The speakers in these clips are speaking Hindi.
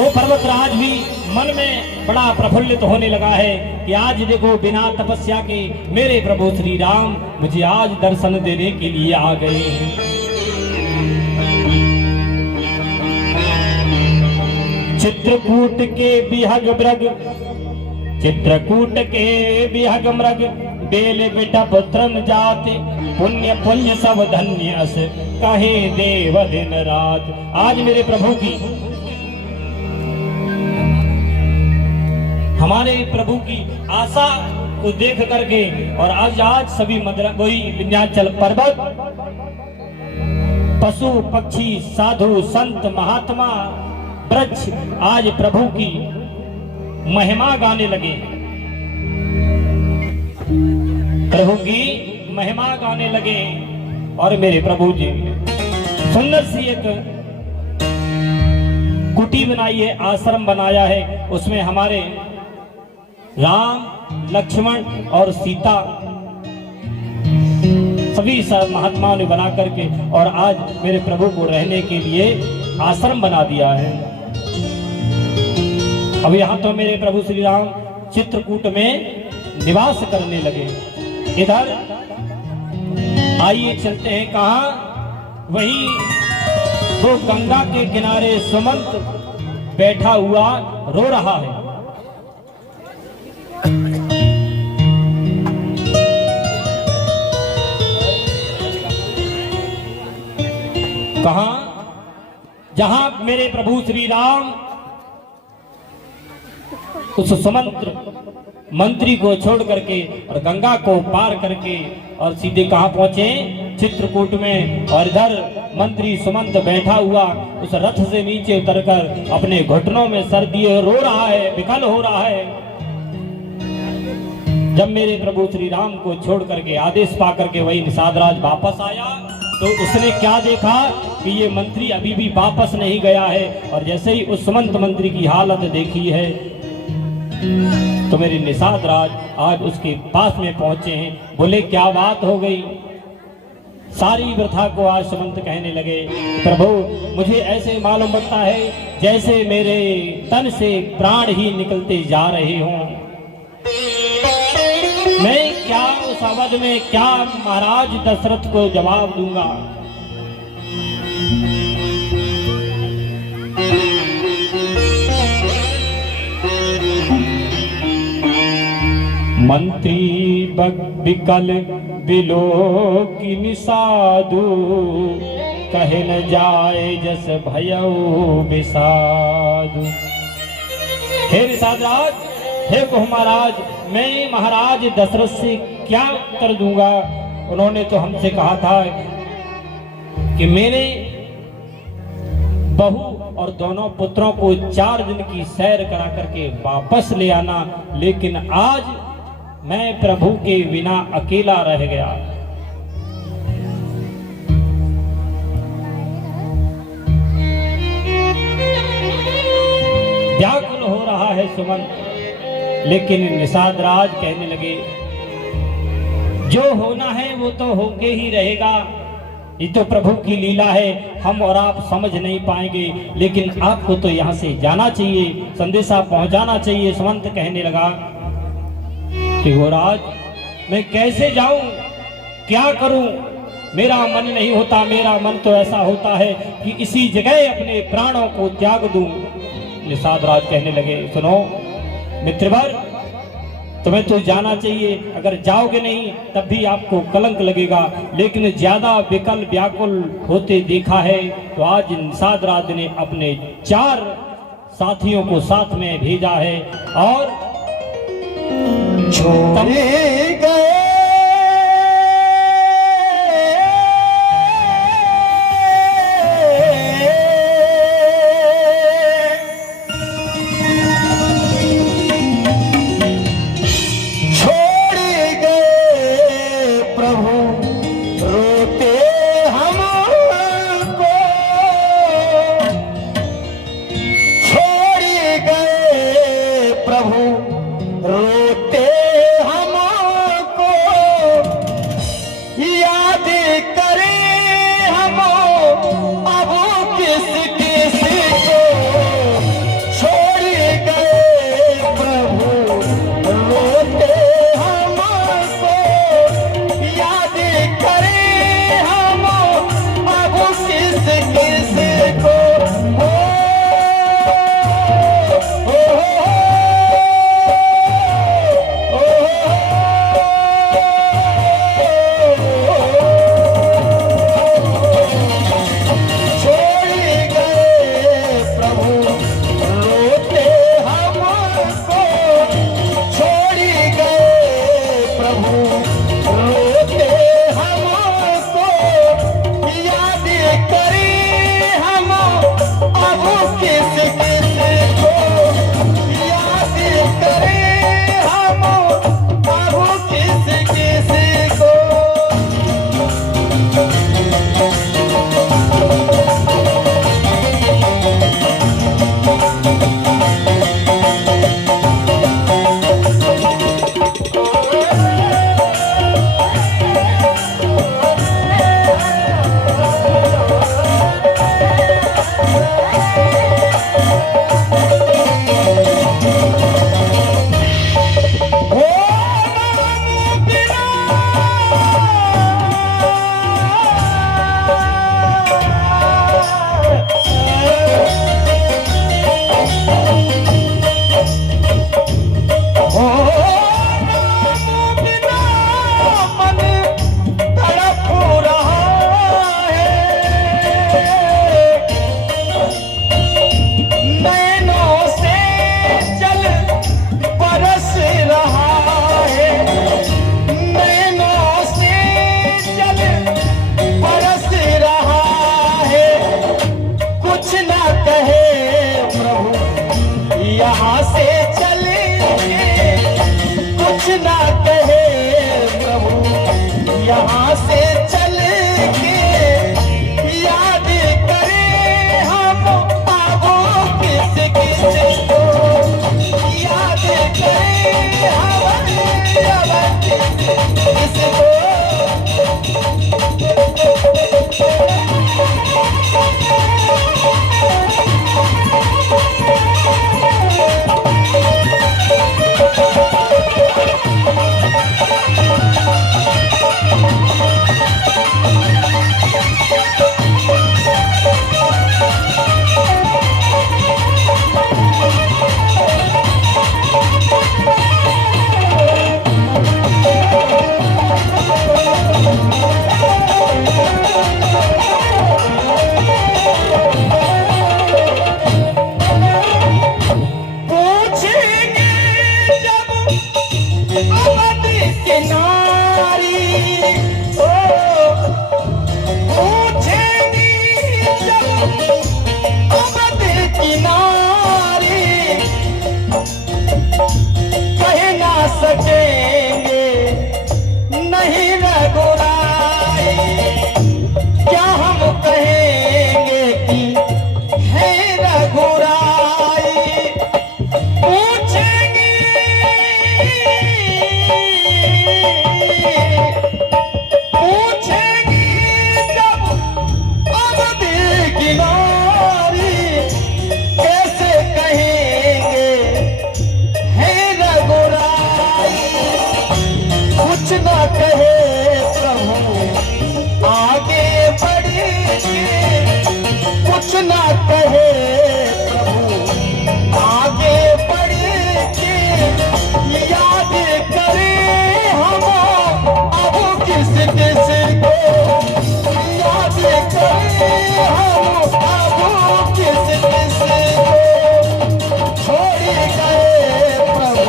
वो पर्वतराज भी मन में बड़ा प्रफुल्लित होने लगा है कि आज देखो बिना तपस्या के मेरे प्रभु श्री राम मुझे आज दर्शन देने के लिए आ गए हैं। चित्रकूट के बिहग मृग, चित्रकूट के बिहग मृग, बेल बेटा पुत्रन जाते, पुण्य पुण्य सब धन्य अस कहे देव दिन रात। आज मेरे प्रभु की, हमारे प्रभु की आशा को देख करके और आज सभी वही विंध्याचल पर्वत, पशु पक्षी साधु संत महात्मा वृक्ष आज प्रभु की महिमा गाने लगे, प्रभु की महिमा गाने लगे। और मेरे प्रभु जी सुंदर सी एक कुटी बनाई है, आश्रम बनाया है, उसमें हमारे राम लक्ष्मण और सीता सभी महात्माओं ने बना करके और आज मेरे प्रभु को रहने के लिए आश्रम बना दिया है। अब यहाँ तो मेरे प्रभु श्री राम चित्रकूट में निवास करने लगे। इधर आइए चलते हैं कहाँ, वही वो गंगा के किनारे सुमंत बैठा हुआ रो रहा है। कहाँ? जहां मेरे प्रभु श्री राम उस सुमंत्र मंत्री को छोड़ करके और गंगा को पार करके और सीधे कहां पहुंचे? चित्रकूट में। और इधर मंत्री सुमंत बैठा हुआ उस रथ से नीचे उतरकर अपने घुटनों में सर दिए रो रहा है, विकल हो रहा है। जब मेरे प्रभु श्री राम को छोड़ करके आदेश पा करके वही निषाद राज वापस आया तो उसने क्या देखा कि ये मंत्री अभी भी वापस नहीं गया है। और जैसे ही उस सुमंत मंत्री की हालत देखी है तो मेरे निषाद राज आज उसके पास में पहुंचे हैं। बोले क्या बात हो गई? सारी व्यथा को आज सुमंत कहने लगे, प्रभु मुझे ऐसे मालूम पड़ता है जैसे मेरे तन से प्राण ही निकलते जा रहे हों। मैं क्या उस अवध में क्या महाराज दशरथ को जवाब दूंगा? मंत्री बिकल बिलोकी निषादु, कहे न जाए जस भयउ विषादु। हे निषाद राज, हे कुह महाराज, मैं महाराज दशरथ से क्या उत्तर दूंगा? उन्होंने तो हमसे कहा था कि मेरे बहू और दोनों पुत्रों को 4 दिन की सैर करा करके वापस ले आना, लेकिन आज मैं प्रभु के बिना अकेला रह गया। व्याकुल हो रहा है सुमंत। लेकिन निषाद राज कहने लगे, जो होना है वो तो होके ही रहेगा, ये तो प्रभु की लीला है, हम और आप समझ नहीं पाएंगे, लेकिन आपको तो यहाँ से जाना चाहिए, संदेशा पहुंचाना चाहिए। सुमंत कहने लगा कि गोराज मैं कैसे जाऊं, क्या करूं? मेरा मन नहीं होता, मेरा मन तो ऐसा होता है कि इसी जगह अपने प्राणों को त्याग दूं। निषाद राज कहने लगे, सुनो मित्रवर, तुम्हें तो जाना चाहिए, अगर जाओगे नहीं तब भी आपको कलंक लगेगा, लेकिन ज्यादा विकल व्याकुल होते देखा है तो आज निषाद राज ने अपने 4 साथियों को साथ में भेजा है और छोड़े गए रोते हमको ना कहे प्रभु आगे बढ़ के, कुछ ना कहे प्रभु आगे बढ़ के, याद करे हम अब किस किस को, याद करे हम अब किस किस को, छोड़ गए प्रभु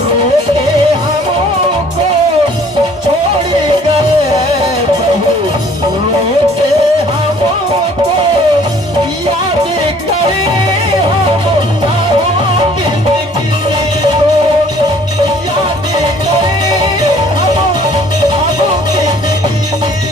रोके हमको, छोड़ गए प्रभु रोके हमको, याद करे हम अब किस किस को, याद करे हम अब किस किस को,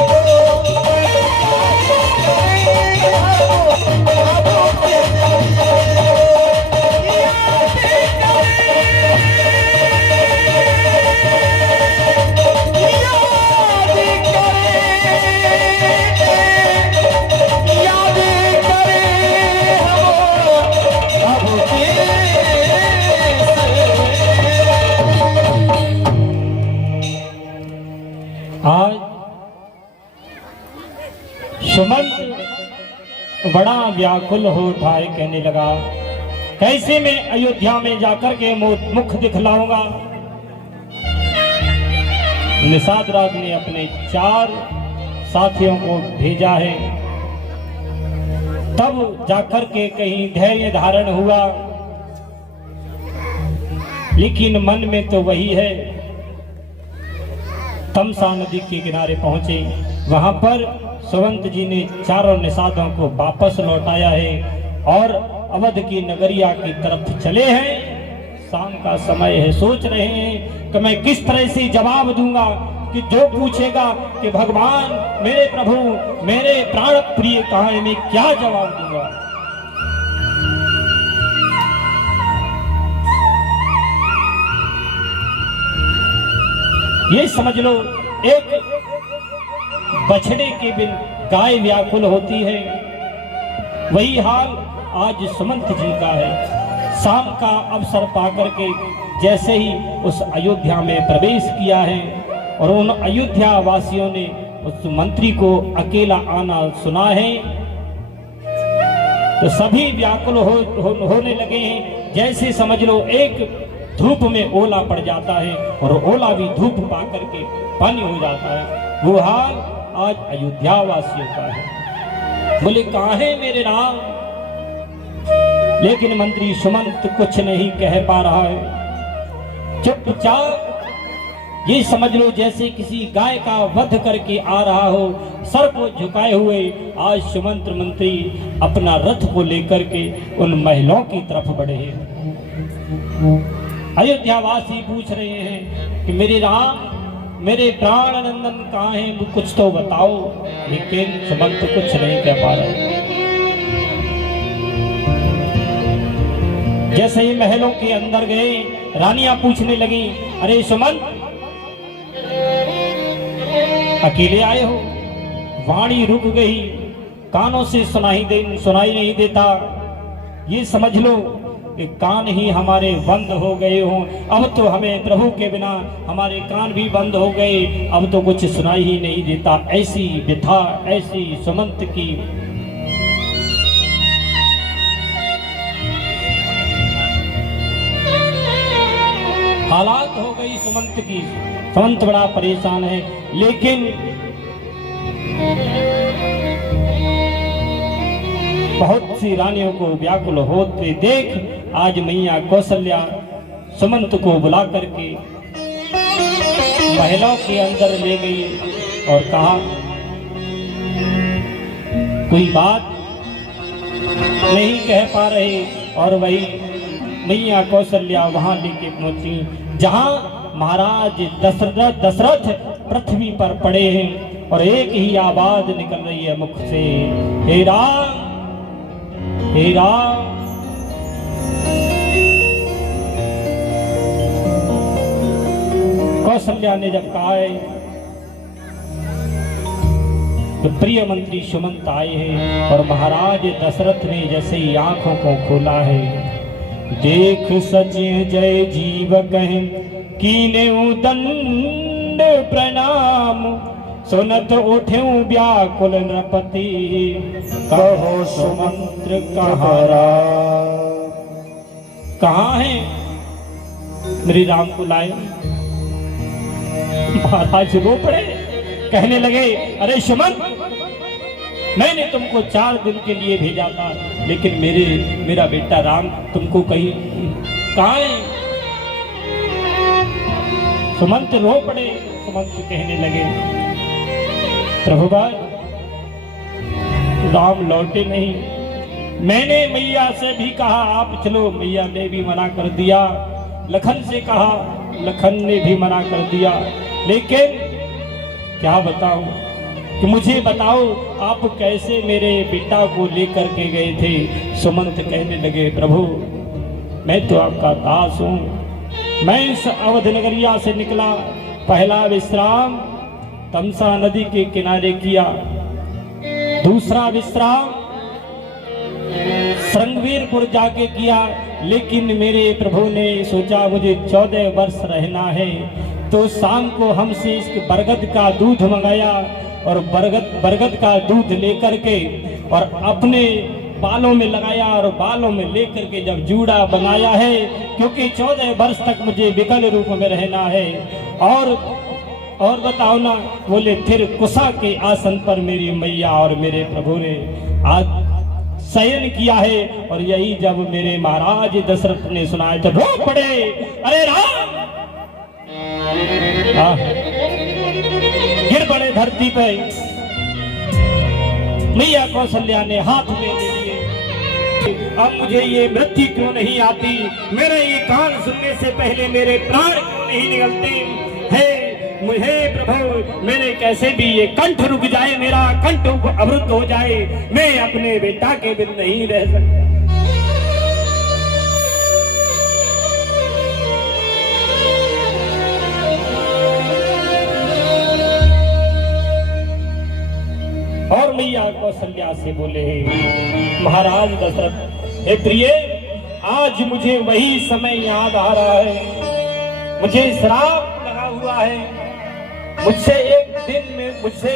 आज सुमंत बड़ा व्याकुल हो उठा है, कहने लगा कैसे मैं अयोध्या में जाकर के मुख दिखलाऊंगा। निषाद राज ने अपने 4 साथियों को भेजा है, तब जाकर के कहीं धैर्य धारण हुआ, लेकिन मन में तो वही है। तमसा नदी के किनारे पहुंचे, वहां पर सुमंत जी ने 4 निषादों को वापस लौटाया है और अवध की नगरिया की तरफ चले हैं। शाम का समय है, सोच रहे हैं कि मैं किस तरह से जवाब दूंगा कि जो पूछेगा कि भगवान मेरे प्रभु मेरे प्राण प्रिय कहाँ है, मैं क्या जवाब दूंगा। ये समझ लो, एक बछड़े के बिन गाय व्याकुल होती है, वही हाल आज सुमंत जी का है। शाम का अवसर पाकर के जैसे ही उस अयोध्या में प्रवेश किया है और उन अयोध्या वासियों ने उस मंत्री को अकेला आना सुना है, तो सभी व्याकुल होने लगे हैं। जैसे समझ लो एक धूप में ओला पड़ जाता है और ओला भी धूप पा करके पानी हो जाता है, वो हाल आज अयोध्या वासियों का है। बोले कहाँ है मेरे राम, लेकिन मंत्री सुमंत कुछ नहीं कह पा रहा है, चुपचाप ये समझ लो जैसे किसी गाय का वध करके आ रहा हो, सर को झुकाए हुए आज सुमंत मंत्री अपना रथ को लेकर के उन महलों की तरफ बढ़े हैं। अयोध्यावासी पूछ रहे हैं कि मेरे राम मेरे प्राण नंदन कहाँ हैं, वो कुछ तो बताओ, लेकिन सुमंत कुछ नहीं कह पा रहे। जैसे ही महलों के अंदर गए, रानियां पूछने लगी, अरे सुमंत अकेले आए हो? वाणी रुक गई, कानों से सुनाई नहीं देता। ये समझ लो कि कान ही हमारे बंद हो गए हों। अब तो हमें प्रभु के बिना हमारे कान भी बंद हो गए, अब तो कुछ सुनाई ही नहीं देता। ऐसी व्यथा, ऐसी सुमंत की हालात हो गई सुमंत की। सुमंत बड़ा परेशान है, लेकिन बहुत सी रानियों को व्याकुल होते देख आज मैया कौशल्या सुमंत को बुला करके महलों के अंदर ले गई और कहा, कोई बात नहीं कह पा रहे। और वही मैया कौशल्या वहां लेके पहुंची जहां महाराज दशरथ पृथ्वी पर पड़े हैं और एक ही आवाज निकल रही है मुख से, हे राम, हे राम। कौशल्या ने जब कहा है तो प्रिय मंत्री सुमंत आए हैं और महाराज दशरथ ने जैसे ही आंखों को खोला है, देख सचे जय जीव कहें कीने उदन दंड प्रणाम सुनत उठ्यूं व्याकुल नृपति कहो सुमंत्र कहारा। कहाँ है मेरी राम को लाए। महाराज रो पड़े, कहने लगे अरे सुमंत, मैंने तुमको 4 दिन के लिए भेजा था, लेकिन मेरा बेटा राम तुमको कहीं कहाँ है। सुमंत रो पड़े। सुमंत कहने लगे प्रभुपाद, राम लौटे नहीं। मैंने मैया से भी कहा आप चलो, मैया ने भी मना कर दिया। लखन से कहा, लखन ने भी मना कर दिया। लेकिन क्या बताऊं कि मुझे बताओ आप कैसे मेरे बेटा को लेकर के गए थे। सुमंत कहने लगे प्रभु, मैं तो आपका दास हूं। मैं इस अवध नगरिया से निकला, पहला विश्राम तमसा नदी के किनारे किया, दूसरा विश्राम श्रृंगवीरपुर जाके किया। लेकिन मेरे प्रभु ने सोचा मुझे 14 वर्ष रहना है, तो शाम को हमसे इस बरगद का दूध मंगाया और बरगद का दूध लेकर के और अपने बालों में लगाया और बालों में लेकर के जब जूड़ा बनाया है, क्योंकि 14 वर्ष तक मुझे विकल रूप में रहना है। और बताओ ना, बोले फिर कुशा के आसन पर मेरी मैया और मेरे प्रभु ने आज शयन किया है। और यही जब मेरे महाराज दशरथ ने सुनाए तो रो पड़े, अरे राम। गिर पड़े धरती पे। मैया कौशल्या ने हाथ में ले लिए, अब मुझे ये मृत्यु क्यों नहीं आती, मेरे ये कान सुनने से पहले मेरे प्राण क्यों नहीं निकलते है। मुझे प्रभु, मेरे कैसे भी ये कंठ रुक जाए, मेरा कंठ अवरुद्ध हो जाए, मैं अपने बेटा के बिन नहीं रह सकता। और मैया कौशल्या से बोले, महाराज दशरथ, हे प्रिय, आज मुझे वही समय याद आ रहा है। मुझे श्राप लगा हुआ है। मुझसे एक दिन में मुझसे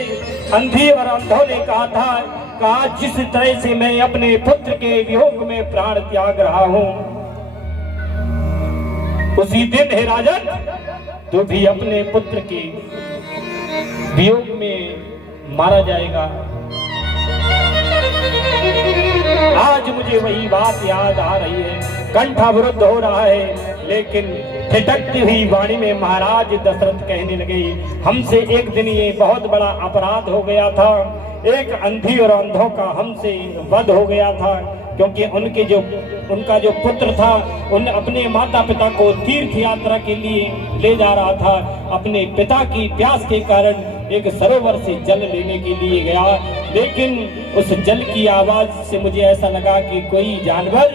अंधी और अंधों ने कहा जिस तरह से मैं अपने पुत्र के वियोग में प्राण त्याग रहा हूं, उसी दिन हे राजन, तू भी अपने पुत्र के वियोग में मारा जाएगा। आज मुझे वही बात याद आ रही है, कंठ अवरुद्ध हो रहा है। लेकिन ठिठकती हुई वाणी में महाराज दशरथ कहने लगे, हमसे एक दिन ये बहुत बड़ा अपराध हो गया था। एक अंधी और अंधों का हमसे वध हो गया था, क्योंकि उनका जो पुत्र था, उन अपने माता पिता को तीर्थ यात्रा के लिए ले जा रहा था। अपने पिता की प्यास के कारण एक सरोवर से जल लेने के लिए गया, लेकिन उस जल की आवाज से मुझे ऐसा लगा कि कोई जानवर,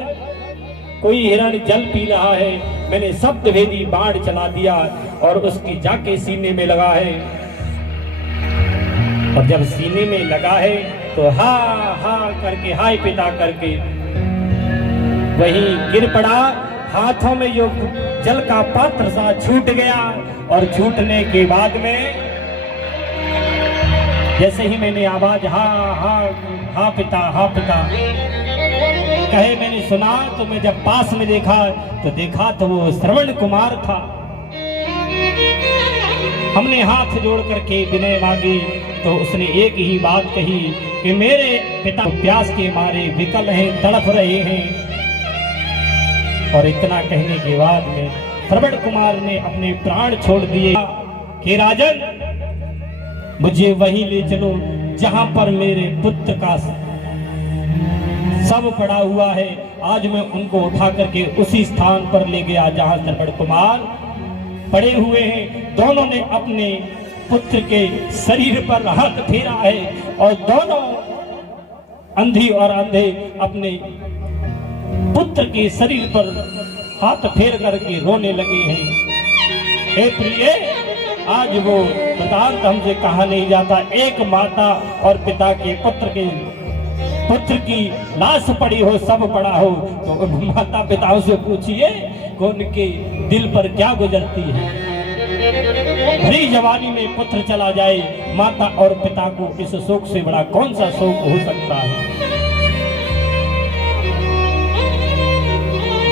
कोई हिरण जल पी रहा है। मैंने शब्द भेदी बाण चला दिया और उसकी जाके सीने में लगा है। और जब सीने में लगा है तो हा हा करके, हाय पिता करके वही गिर पड़ा। हाथों में जो जल का पात्र सा छूट गया और छूटने के बाद में जैसे ही मैंने आवाज हा हा हा पिता कहे मैंने सुना, तो मैं जब पास में देखा तो वो श्रवण कुमार था। हमने हाथ जोड़ करके विनय मांगी तो उसने एक ही बात कही कि मेरे पिता प्यास के मारे विकल हैं, तड़प रहे हैं। और इतना कहने के बाद में श्रवण कुमार ने अपने प्राण छोड़ दिए कि राजन, मुझे वहीं ले चलो जहां पर मेरे पुत्र का शव पड़ा हुआ है। आज मैं उनको उठा करके उसी स्थान पर ले गया जहां श्रवण कुमार पड़े हुए हैं। दोनों ने अपने पुत्र के शरीर पर हाथ फेरा है और दोनों अंधी और अंधे अपने पुत्र के शरीर पर हाथ फेर करके रोने लगे हैं। हे प्रिय, आज वो वृतांत हमसे कहा नहीं जाता। एक माता और पिता के पुत्र की लाश पड़ी हो, सब पड़ा हो, तो माता पिताओं से पूछिए कि उनके दिल पर क्या गुजरती है। भरी जवानी में पुत्र चला जाए, माता और पिता को इस शोक से बड़ा कौन सा शोक हो सकता है।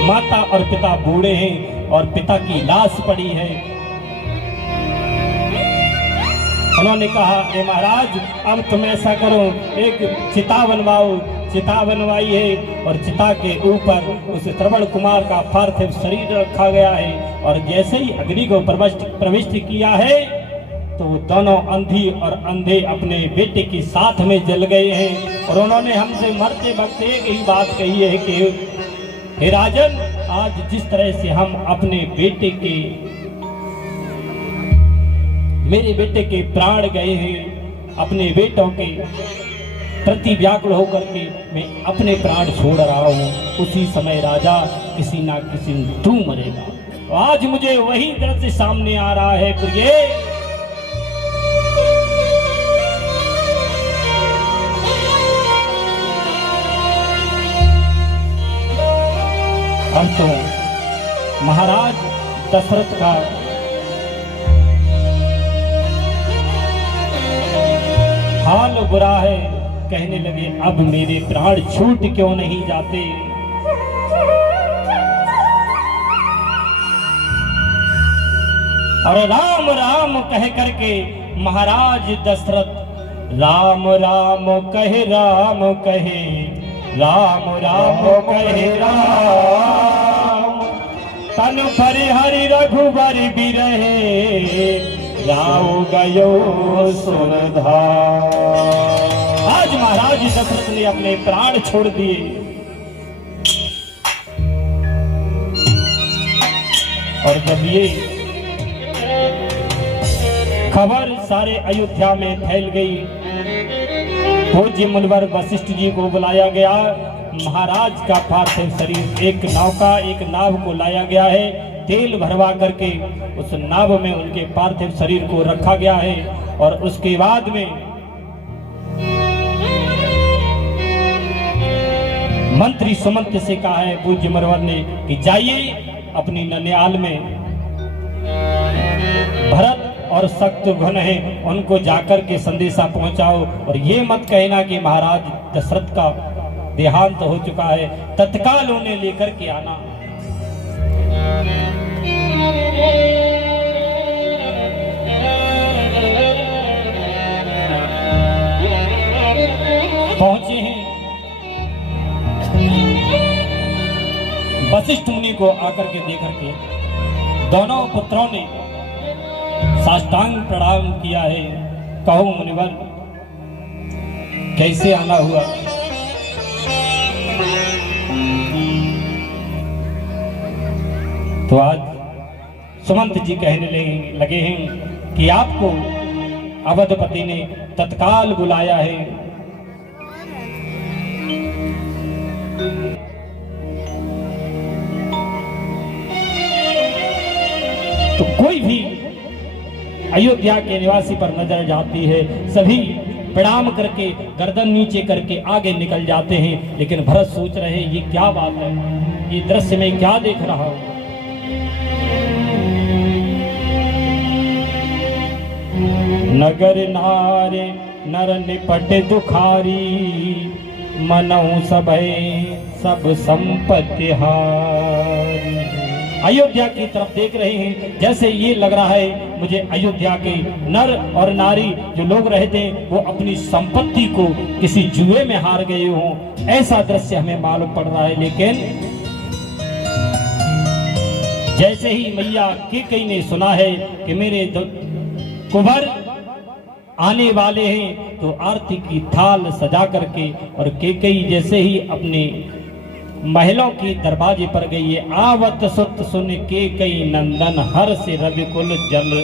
माता और पिता बूढ़े हैं और पिता की लाश पड़ी है। उन्होंने कहा, ए महाराज, अब तुम ऐसा करो, एक चिता बनवाओ। चिता बनवाई है और चिता के ऊपर उस श्रवण कुमार का पार्थिव शरीर रखा गया है। और जैसे ही अग्नि को प्रविष्ट किया है तो वो दोनों अंधी और अंधे अपने बेटे के साथ में जल गए हैं। और उन्होंने हमसे मरते वक्त एक ही बात कही है कि हे राजन, आज जिस तरह से हम अपने बेटे के, मेरे बेटे के प्राण गए हैं, अपने बेटों के प्रति व्याकुल होकर के मैं अपने प्राण छोड़ रहा हूँ, उसी समय राजा किसी ना किसी तू मरेगा। तो आज मुझे वही दृश्य सामने आ रहा है प्रिय। अब तो महाराज दशरथ का हाल बुरा है। कहने लगे, अब मेरे प्राण छूट क्यों नहीं जाते। और राम राम कह करके महाराज दशरथ राम राम कहे, राम कहे, राम राम कहे राम, तन पर हरि रघुबर बिरहे, राव गयो सुरधार। आज महाराज दशरथ ने अपने प्राण छोड़ दिए। और जब ये खबर सारे अयोध्या में फैल गई, पूज्य मुनिवर वशिष्ठ जी को बुलाया गया। महाराज का पार्थिव शरीर एक नाव को लाया गया है। तेल भरवा करके उस नाव में उनके पार्थिव शरीर को रखा गया है। और उसके बाद में मंत्री सुमंत से कहा है पूज्य मुनिवर ने कि जाइए अपनी ननिहाल में भरत और शत्रुघ्न हैं, उनको जाकर के संदेशा पहुंचाओ। और ये मत कहना कि महाराज दशरथ का देहांत हो चुका है, तत्काल उन्हें लेकर के आना। पहुंचे हैं वशिष्ठ मुनि को आकर के देकर के दोनों पुत्रों ने साष्टांग प्रणाम किया है। कहो मुनिवर, कैसे आना हुआ। तो आज सुमंत जी कहने लगे हैं कि आपको अवधपति ने तत्काल बुलाया है। तो कोई भी अयोध्या के निवासी पर नजर जाती है, सभी प्रणाम करके गर्दन नीचे करके आगे निकल जाते हैं। लेकिन भरत सोच रहे ये क्या बात है, ये दृश्य में क्या देख रहा हूं। नगर नारे नर निपट दुखारी, मनऊ सब संपत्ति हारी। अयोध्या की तरफ देख रहे हैं, जैसे ये लग रहा है मुझे अयोध्या के नर और नारी जो लोग रहते हैं वो अपनी संपत्ति को किसी जुए में हार गए हों, ऐसा दृश्य हमें मालूम पड़ रहा है। लेकिन जैसे ही मैया कैकेयी ने सुना है कि मेरे कुंवर आने वाले हैं, तो आरती की थाल सजा करके और कैकेयी जैसे ही अपने महलों की दरवाजे पर गई है, आवत सुत सुन कैकेयी नंदन, हर से रविकुल जल